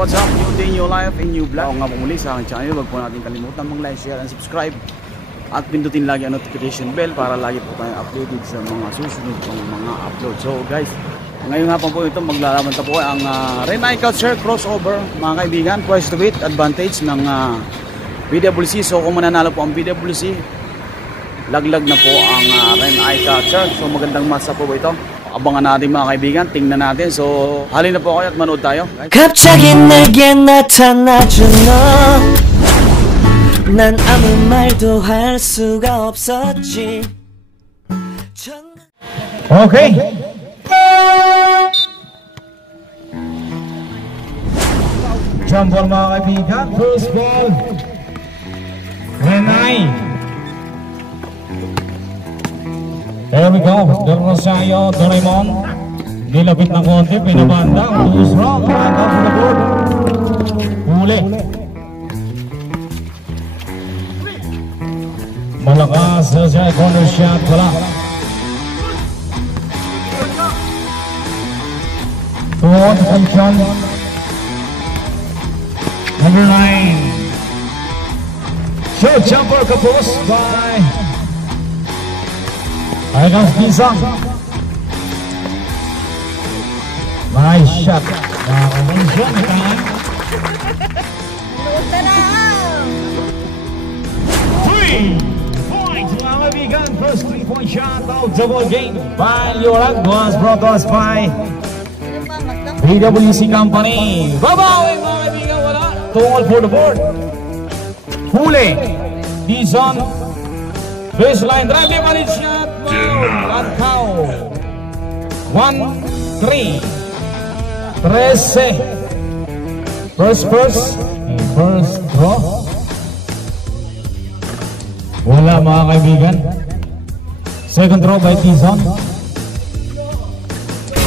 what's up? New day, new life, and new vlog. Ako nga po muli sa aking channel. Huwag po natin kalimutan mag-like, share, and subscribe. At pindutin lagi ang notification bell para lagi po tayong updated sa mga susunod pang mga upload. So guys, ngayon nga po ito maglalaban po ang Renai Culture Crossover, mga kaibigan. Quest to beat advantage ng PWC. So kung mananalo po ang PWC, laglag na po ang Renai Culture. So magandang match po ito. Abangan natin mga kaibigan, tingnan natin. So halina po kayo at manood tayo. 갑자기 내게 나타나준 너, 난 아무 말도 할 수가 없었지. Okay. Jump ball mga kaibigan. First ball, Renai. There we go. Del Rosario, Doraemon. Nilapit ng konti, pinabanda. Loose rock, back up to the board. Huli. Malakas sa corner shot. Wala. Tuwag, attention. Number 9. Short jumper kapos by Ayan Pisang. Nice shot. Nakakabonsyon. 3 points mga kaibigan. First 3-point shot out the ball game by Yorak. Was brought to us by PWC Company. Babawin mga kaibigan. Wala. Tungol for the board. Huli. Dizon. Baseline drive. Limanin shot. Lancaw 1-3 13 first draw. Wala mga kaibigan. Second draw by Tizon.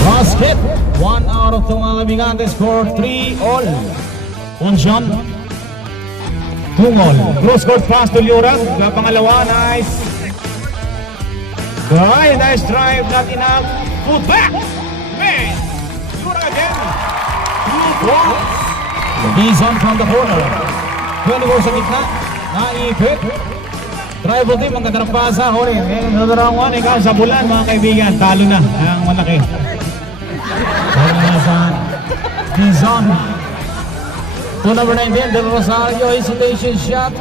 Basket 1 out of 2 mga kaibigan. They score 3 all. Unsyon Tungol. Close court pass to Yorak. Pangalawa. Nice. Nice drive, not enough. Put back! Man! Yorak again! 2 points! Dizon from the corner. 24 sa gitna. Naipit. Tribal team, ang ganda ng pasa. Huli. Another round 1. Ikaw sa bulan, mga kaibigan. Talo na. Ang malaki. Talo na sa Dizon. To number 19, Del Rosario. Hesitation shot.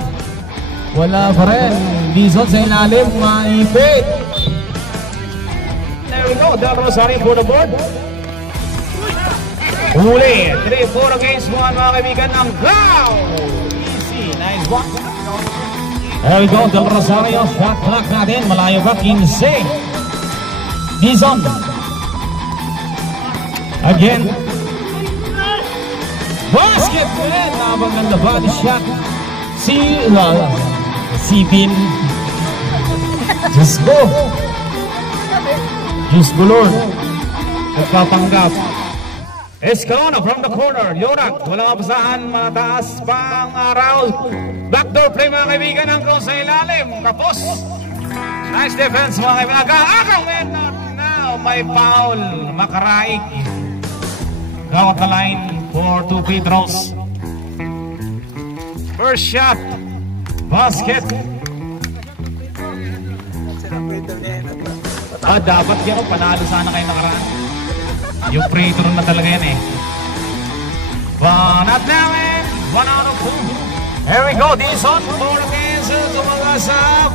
Wala pa rin. Dizon sa ilalim. Naipit. There we go, Del Rosario for the board. Huli, 3-4 against 1 mga kaibigan ng Cloud. Easy, nice one. There we go, Del Rosario. Shot clock natin, malayo pa, 15. Dizon. Again. Basket ulit. Napaganda body shot. Si Bin. Just go. Diyos ko Lord, nagpapanggap. Escalona from the corner. Yorak, walang apasahan, mataas pang araw. Backdoor play mga kaibigan ng cross sa ilalim. Kapos. Nice defense mga kaibigan. Akaw men. Now may foul. Makaraik. Go out the line for 2 free throws. First shot. Basket. Dapat yan, panalo sana kayo nakaraan. Yung free throw na talaga yan eh. Not now eh. 1 out of 2. Here we go, Dizon. 4 against, tumagasap.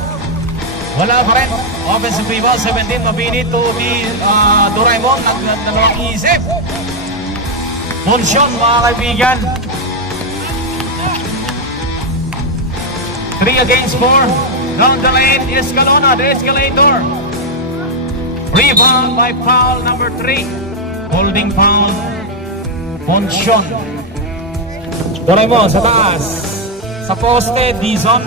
Wala pa rin. Offensive rebound, 17. Mabinit to be Doraemon. Nagdalawang isip. Function mga kaibigan. 3 against 4. Down the lane, Escalona, the escalator. Rebound by foul number 3. Holding foul. Ponchon. Doraemon sa taas. Sa poste, Dizon.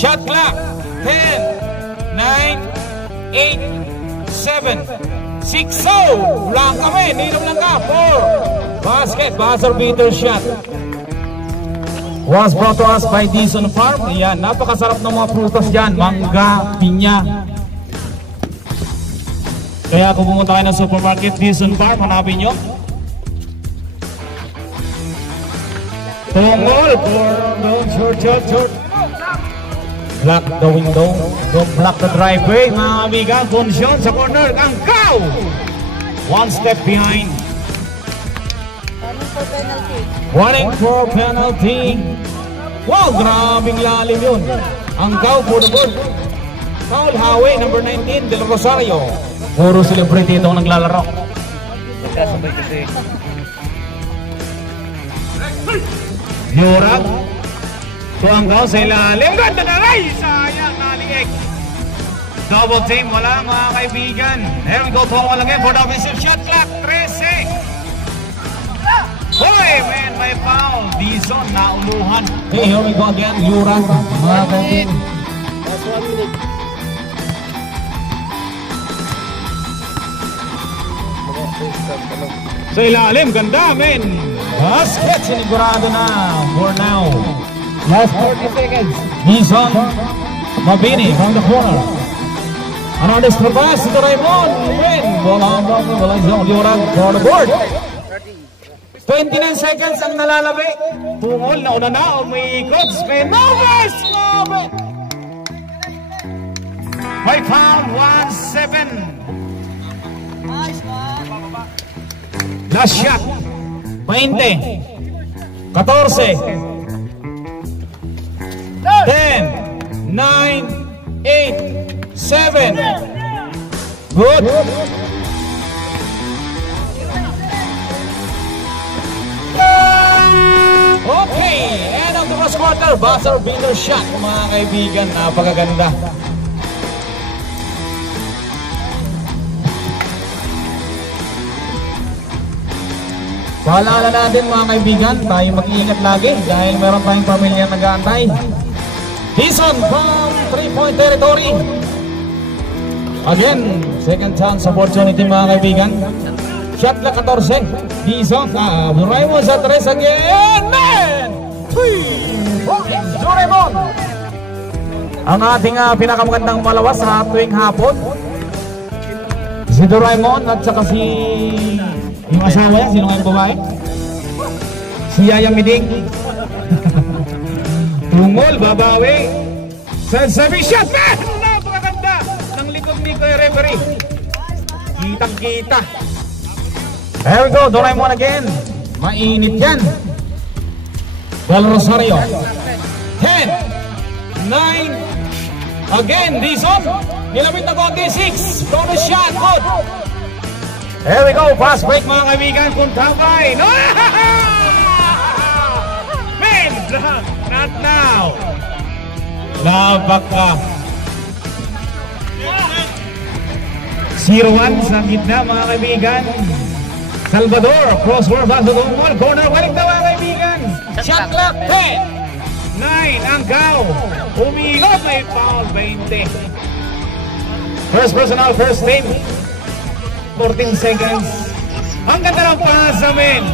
Shot clock. 10, 9, 8, 7, 6. Oh! Lang kami. Ninom lang ka. 4. Basket. Buzzer beater shot. Was brought to us by Dizon Farm. Yan, napakasarap ng mga prutas dyan. Mangga, pinya. Kaya kung pumunta kayo ng supermarket, Dizon Farm, hanapin nyo. Tungol for short. Block the window. Don't block the driveway. Mga kaibigan, Consion sa corner. Ang Cow! One step behind. Warning for penalty. Wow, grabing lalim yun. Ang Cow for the board. Foul Hawi, number 19, Del Rosario. Puro celebrity itong naglalaro. Nagkasabay kasi. Yorab. Tuanggaw sa ilalim. Ganda na rin! Sayang, naliig. Double team, wala mga kaibigan. Here we go, Tuanggaw again for the offensive shot clock. 13. Hoy, man, may foul. Dizon, nauluhan. Okay, here we go again. Yorab. Mga kaibigan. Last 1 minute. Sa ilalim, ganda, men. Basket, sinigurado na for now. Last 40 seconds. Dizon, Mabini from the corner. Another pass to Raymond. Men, bola zone. Yorab for the board. 29 seconds ang nalalabi. Tungol na una na, umiikot. Spin, Noves! May foul, 1-7. Last shot. 20. 14. 10. 9. 8. 7. Good. Okay. End of the first quarter. Buzzer beater shot, mga kaibigan. Napakaganda. Paalala natin mga kaibigan, tayo mag-iingat lagi dahil meron tayong pamilya nag-aantay. Dizon from 3-point territory. Again, second chance opportunity mga kaibigan. Shot na 14. Dizon, Doraemon sa 3 again. Man! Doraemon! Ang ating pinakamagandang malawas sa tuwing hapon. Si Doraemon at saka si... yung asawa yan, sino nga yung babae? Si Yaya Miding. Tungol, babawi. Sabi shot, man! Napakaganda ng likod ni Kuya Referee. Kitang-kita. There we go, Doraemon again. Mainit yan. Del Rosario. 10, 9, again, Dizon. Nilapit na konti, 6. Bonus shot, good. There we go, fast break mga kaibigan, Kuntabay. No! Man, not now. Labak ka. 0-1 sa gitna mga kaibigan. Salvador, crossword back to Tungol, corner, balik na mga kaibigan. Shot clock, 10, 9, ang Cow. Umilot, may foul, 20. First personal, first team. 14 seconds. Ang ganda ng pass namin.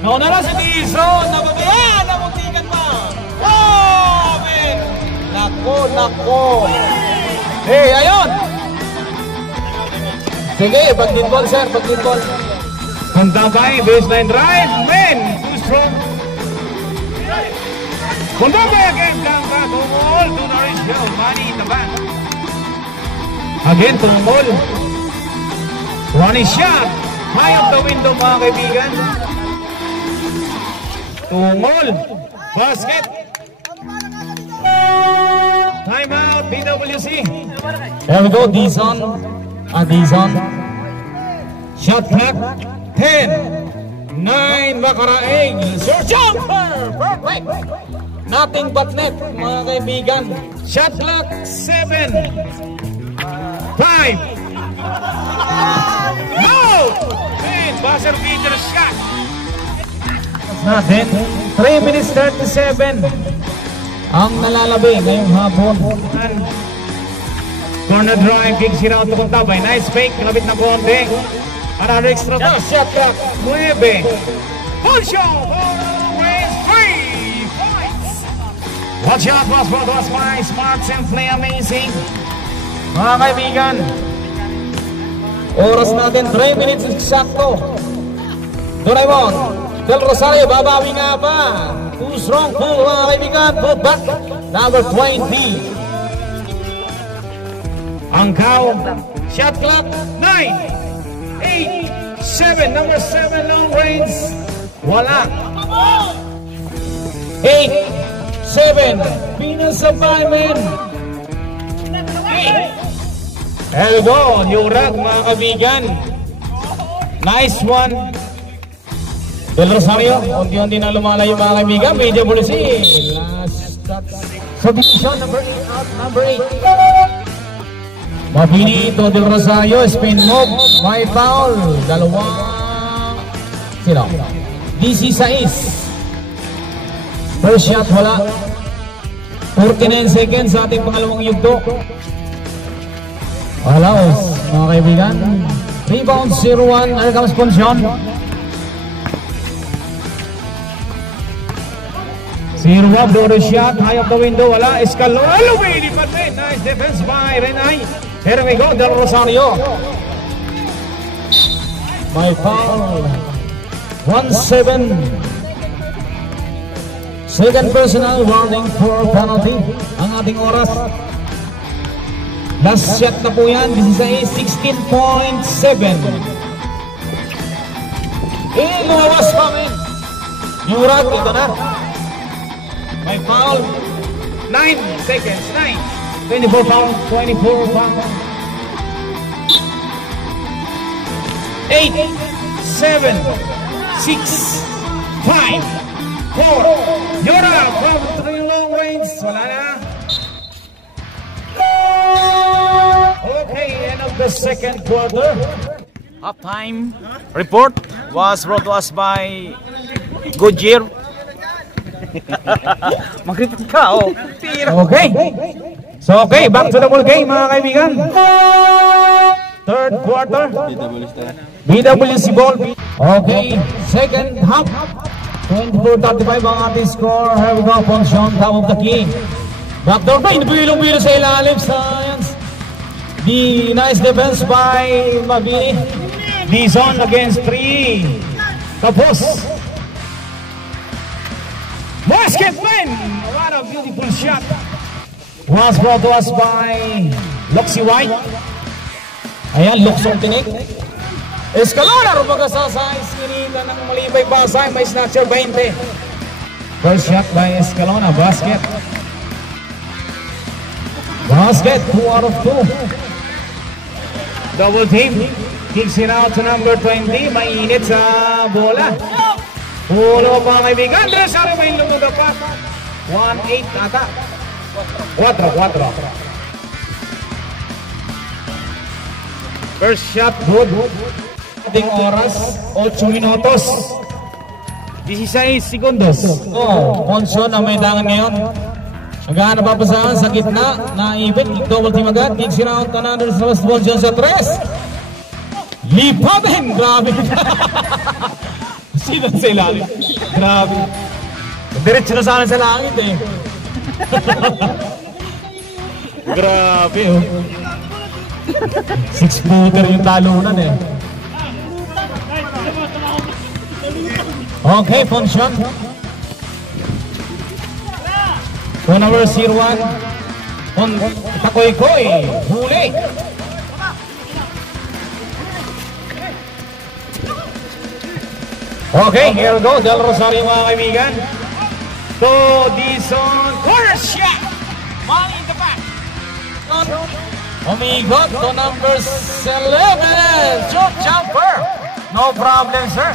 Nauna na si Dizon. Nababayaan. Namuntikan pa. Oh, man. Nako. Hey, ayun. Sige, pag-din ball, sir. Pag-din ball. Kuntabay, baseline drive. Man, too strong. Kuntabay again. Gamba, Tungol. Tunaris Hill. Money in the back. Again, Tungol. Running shot. High up the window mga kaibigan. Tungol. Basket. Time out. BWC. There we go. Dizon. Dizon. Shot clock. 10, 9, Makaraig. Sir jumper. Perfect. Nothing but net mga kaibigan. Shot clock. 7, 5. No! Man, buzzer beater shot. Natin, 3 minutes 37 ang nalalabi ngayong hapon. Corner drive, kick sila out to Kuntabay. Nice fake, kalabit na konti. Another extra pass, shot clock, 9. Full shot, raise 3 points. Watch out, was my smart and play amazing. Mga kaibigan, oras natin 3 minutes eksakto. Doraemon, Del Rosario, babawi nga ba? Too strong pull mga kaibigan. Pull back. Number 20. Ang count. Shot clock. 9, 8, 7. Number 7 long range. Wala. 8, 7. Pinasabay, men. There we go. New rack mga kaibigan. Nice one. Del Rosario, unti-unti na lumalayo mga kaibigan. Media policy. Last shot. Submission number 8 out. Number 8. Mabini ito Del Rosario. Spin move. May foul. Dalawa. Sino? DC Saiz. First shot wala. 49 seconds sa ating pangalawang yugto. Alaos mga kaibigan. Rebound 0-1. Here comes Poncion. 0-1. Blow shot. High up the window. Wala. Escalon. Lumilipad rin. Nice defense by Renay. Here we go. Del Rosario. May foul. 1-7. Second personal warning for penalty. Ang ating oras. Last shot na po yan. This is a 16.7. Lumawas pa men. Yung rat, ito na. May foul. 9 seconds. 9. 24 foul. 24 foul. 8, 7, 6, 5. 4. Yura from 3 long range. Wala na. Okay, end of the second quarter. Halftime report was brought to us by Goodyear. Magripot ka, oh. Okay. So, okay, back to the ball game, mga kaibigan. Third quarter. BWC ball. Okay, second half. 24-35 ang ating score. Here we go, Poncion, top of the key. Backdoor play, nabilong-bilo sa ilalim. Science. The nice defense by Mabini. Dizon against 3. Tapos. Basket win! What a beautiful shot. Was brought to us by Loxy White. Ayan, Luxong Tinik. Escalona, rumagasasay, sinita ng malibay pasay, may snatcher 20. First shot by Escalona, basket. Basket, 2 out of 2. Double team, kicks it out to number 20, mainit sa bola. Pulo mga kaibigan, Rosario may lumagapat. 1-8 ata. 4. First shot, good. Ating oras, 8 minutos 16 segundos. Poncion na may dangan ngayon. Magkano papasahan sa gitna. Naibig, double team agad. Kicks it out, another first Poncion sa 3. Lipatin, grabe. Sino sa ilalim? Grabe. Diretso na sana sa langit eh. Grabe oh. 6-footer yung talunan eh. Okay, Poncion. Phone number 01. Takoy-koy. Huli. Okay, here we go. Del Rosario mga kaibigan. To Dizon. Corner shot. Money in the back. Umigot to number 11. Jump jumper. No problem, sir.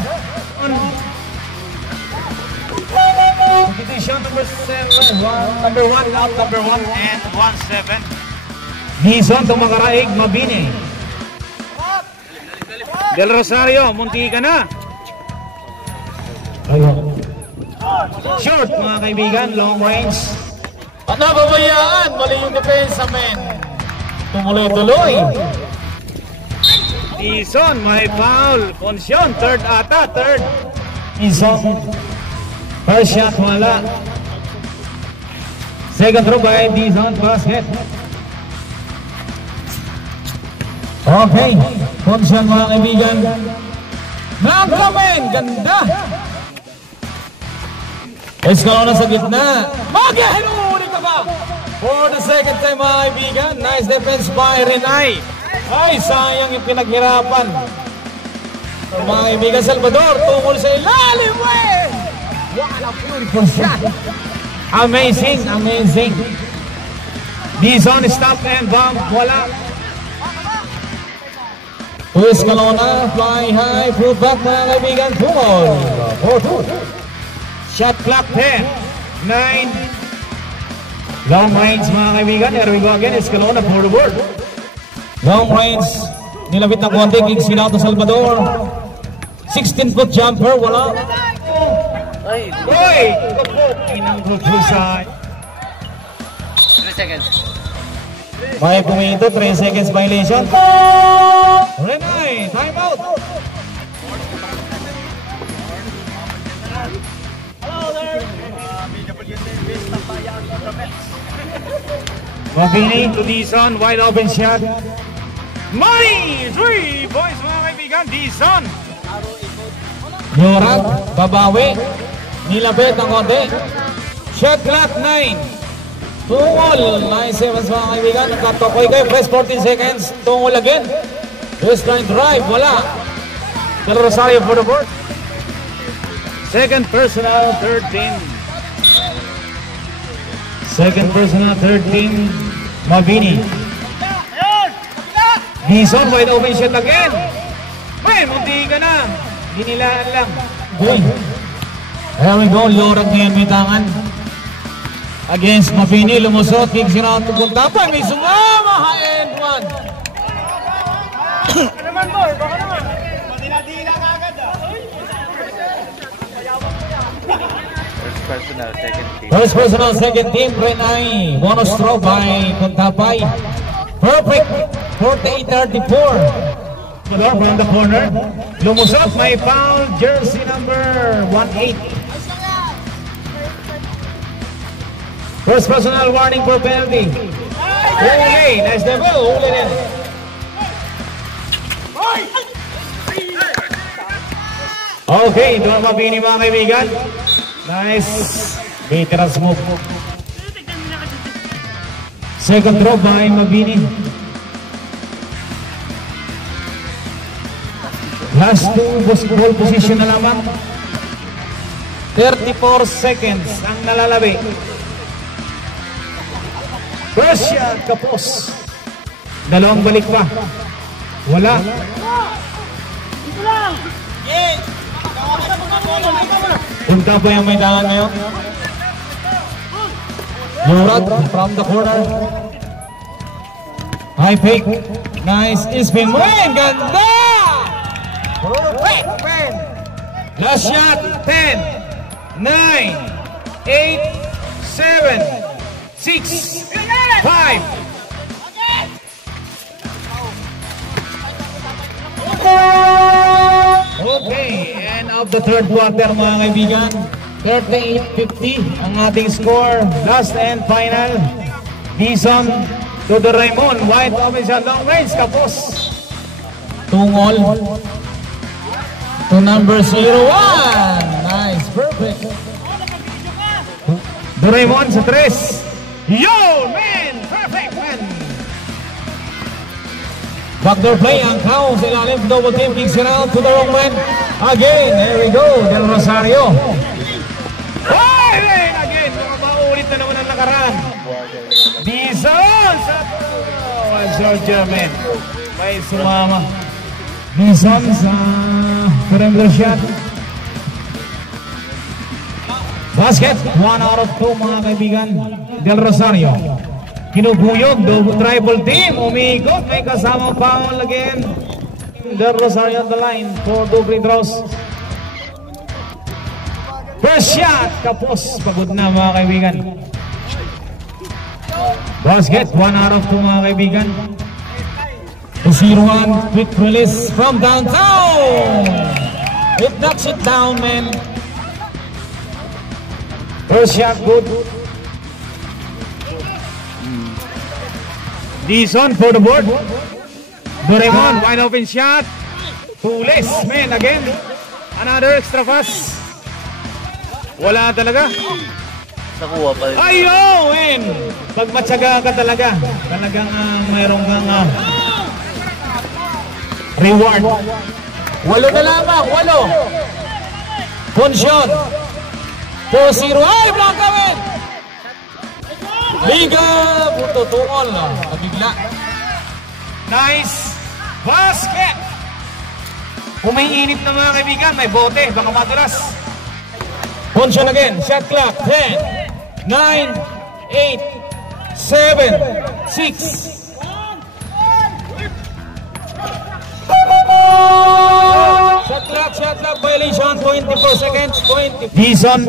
Competition number 7. Number 1 out, number 1 and 1-7. Dizon to makaraig, Mabini. Del Rosario, munti ka na. Short mga kaibigan, long range. At nababayaan, mali yung depensa men. Tumuloy-tuloy. Dizon, may foul. Poncion, third ata, third. Dizon. First shot, wala. Second throw by Dizon, basket. Okay, Poncion mga kaibigan. Nakamen, ganda. Escalona sa gitna. Hinuli ka ba? For the second time mga kaibigan. Nice defense by Renay. Ay, sayang yung pinaghirapan. Mga kaibigan, Salvador, tungkol sa ilalim. What a beautiful shot. Amazing, amazing. Dizon, stop and bump. Wala. To Escalona, fly high, pull back mga kaibigan. Tungkol. 4-2. Shot clock 10, 9. Long range mga kaibigan. Here we go again. Escalona for the board. Long range. Nilabit ng konti. Gigs Ginauto Salvador. 16-foot jumper. Wala. Oy! Inang group side. 3 seconds. May pumito. 3 seconds violation. Renay. Time out. Mabini to Dizon, wide open shot. Money! 3 points mga kaibigan, Dizon. Yorat, babawi. Nilapit ng konti. Shot clock 9. Tungol, 9 seconds mga kaibigan. Nagkatokoy kayo, press 14 seconds. Tungol again. Baseline drive, wala. Del Rosario for the board. Second personal, 13. Second personal, 13. Mabini. Dizon, wide open shot again. May, munti ka na. Hinilaan lang. Okay. There we go. Lorag ngayon may tangan. Against Mabini, lumusot. Gigs Ginauto punta pa. May sumama. And 1. Baka naman, boy. Baka naman. Madila-dila ka agad, First personal, second team, Renay. Bonus throw by Puntapay. Perfect. 48-34. From the corner. Lumusot, may foul. Jersey number 18. First personal, warning for penalty. Huli. Nice double. Huli din. Okay, doon Mabini mga kaibigan. Nice. Veterans move. Second throw by Mabini. Last two ball position na lamang. 34 seconds ang nalalabi. First shot, kapos. Dalawang balik pa. Wala. Punta pa yung may tangan ngayon. Yorat from the corner. High fake. Nice. Spin. Ganda! Last shot. 10, 9, 8, 7, 6, 5. Okay, end of the third quarter mga kaibigan. 38-50 ang ating score. Last and final. Dizon to the Raymond. Wide open shot, long range, kapos. Tungol to number 01. Nice, perfect. Doraemon sa 3. Yo, man! Perfect, man! Backdoor play, ang Kao sa ilalim, double team, kicks it out to the wrong man. Again, there we go, Del Rosario. Oh, again, makapaulit na naman ang nakaraan. Dizon sa Georgia, man. May sumama. Dizon sa perimeter shot. Basket, 1 out of 2 mga kaibigan. Del Rosario. Kinubuyog, triple team. Umikot, may kasama foul again. Del Rosario on the line for 2 free throws. First shot, kapos. Pagod na mga kaibigan. Basket, 1 out of 2 mga kaibigan. 0-1, quick release from downtown. It knocks it down, man. First shot, good. Dizon for the board. Doraemon, wide open shot. Pulis, man, again. Another extra pass. Wala talaga. Nakuha pa rin. Ayun! Pag matyaga ka talaga, talagang mayroong kang reward. 8 na lamang, 8. Function. 4-0. Ay, Blanca win! Liga, punto tungol. Nabigla. Nice basket! Umiinit na mga kaibigan, may bote, baka madulas. Function again, shot clock, 10, 9, 8, 7, 6. Shot clock, violation, 24 seconds, 20. Dizon,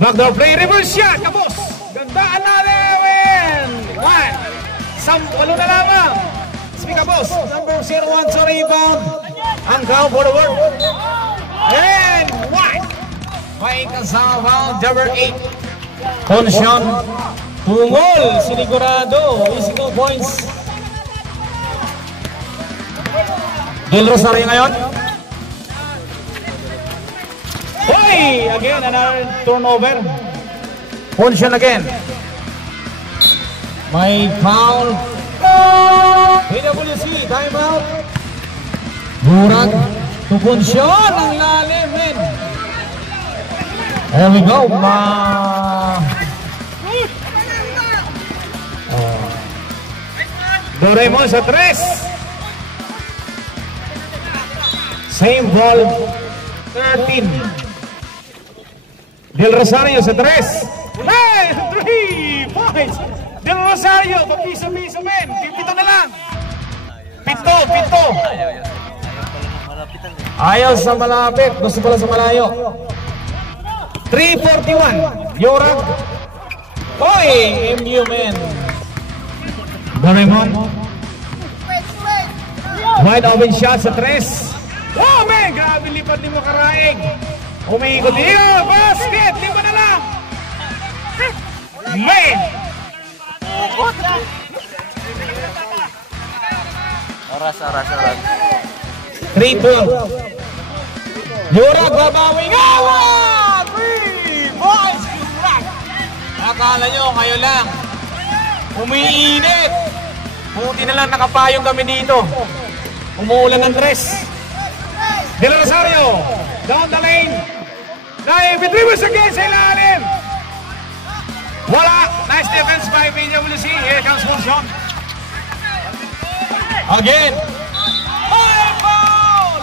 backdoor play, reverse shot, kabos. Gandaan natin, win! 1, 8 na lamang. Speak kabos, number 01 sa rebound. Ang count for the world. And 1. May kasama foul, number 8. Function, tungol, sinigurado, physical points. Del Rosario ngayon. Hoy! Again, another turnover. Function again. May foul. PWC, timeout. Burag to Function. Ang lalim, men. There we go. Doraemon sa 3. Same ball, 13. Del Rosario sa 3. Hey, 3 points. Del Rosario, papiso-piso, men. 7 na lang. 7. Ayaw sa malapit, gusto pala sa malayo. 3:41. Yorag. Hoy, MU, men. Doraemon. Wide open shot sa 3. Oh, man! Grabe lipat ni Makaraig. Umiikot niyo. Basket! 5 na lang. Man! Oras. 3-12. Yorag babawi nga! 3 points! Yorag! Akala nyo, ngayon lang. Umiinit. Buti na lang nakapayong kami dito. Umuulan ng dress. Del Rosario, down the lane. Retrieves again sa ilalim. Wala. Nice defense by PWC. Here comes Function. Again. Foul!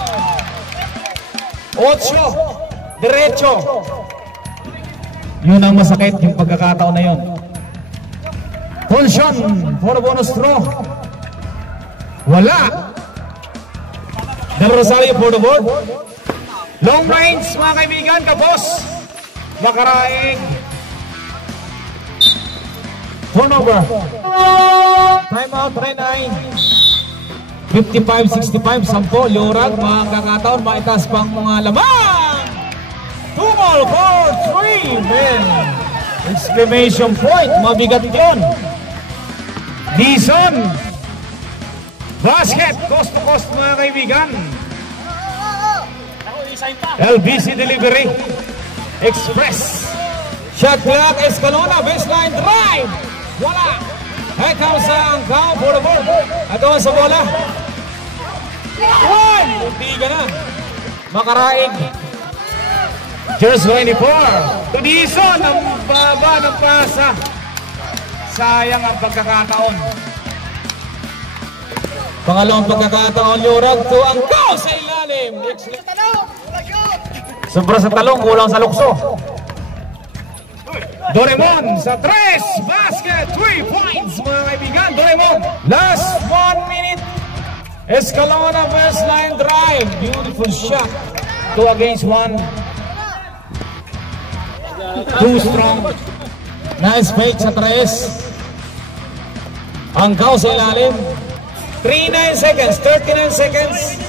8. Diretso. Yun ang masakit, yung pagkakataon na yun. Function for bonus throw. Wala. Del Rosario for the board. Long range, mga kaibigan, kabos. Makaraig. Turnover. Timeout, 55-65, 10. Yorag, mga kakataon, maitas pang mga lamang. 2 ball for 3, men. Exclamation point, mabigat yun. Dizon. Basket, coast to coast, mga kaibigan. LBC delivery. Express. Shot clock, Escalona, baseline drive. Wala. Here comes ang count for the board. Ito sa bola. 1. Hindi ka na. Makaraig. Just 24. Tudison, ang baba ng pasa. Sayang ang pagkakataon. Pangalawang pagkakataon, Yorag to ang goal sa ilalim. Sobra sa talong, kulang sa lukso. Doraemon sa 3. Basket, 3 points, mga kaibigan. Doraemon. Last 1 minute. Escalona first line drive. Beautiful shot. 2 against 1. Too strong. Nice fake sa 3. Ang goal sa ilalim. 39 seconds, 39 seconds.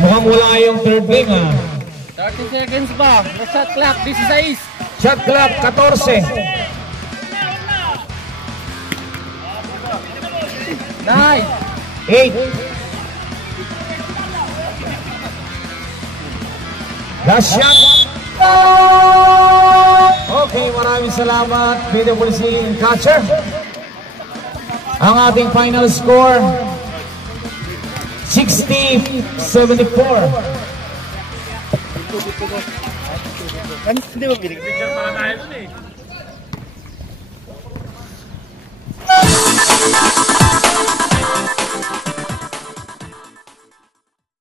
Mukhang wala yung third ring, 30 seconds ba? Shot clock, 16. Shot clock, 14. 9. 8. Last shot. Okay, maraming salamat, video policing catcher. Ang ating final score, 60-74. Hindi mo pinag-picture para tayo dun eh.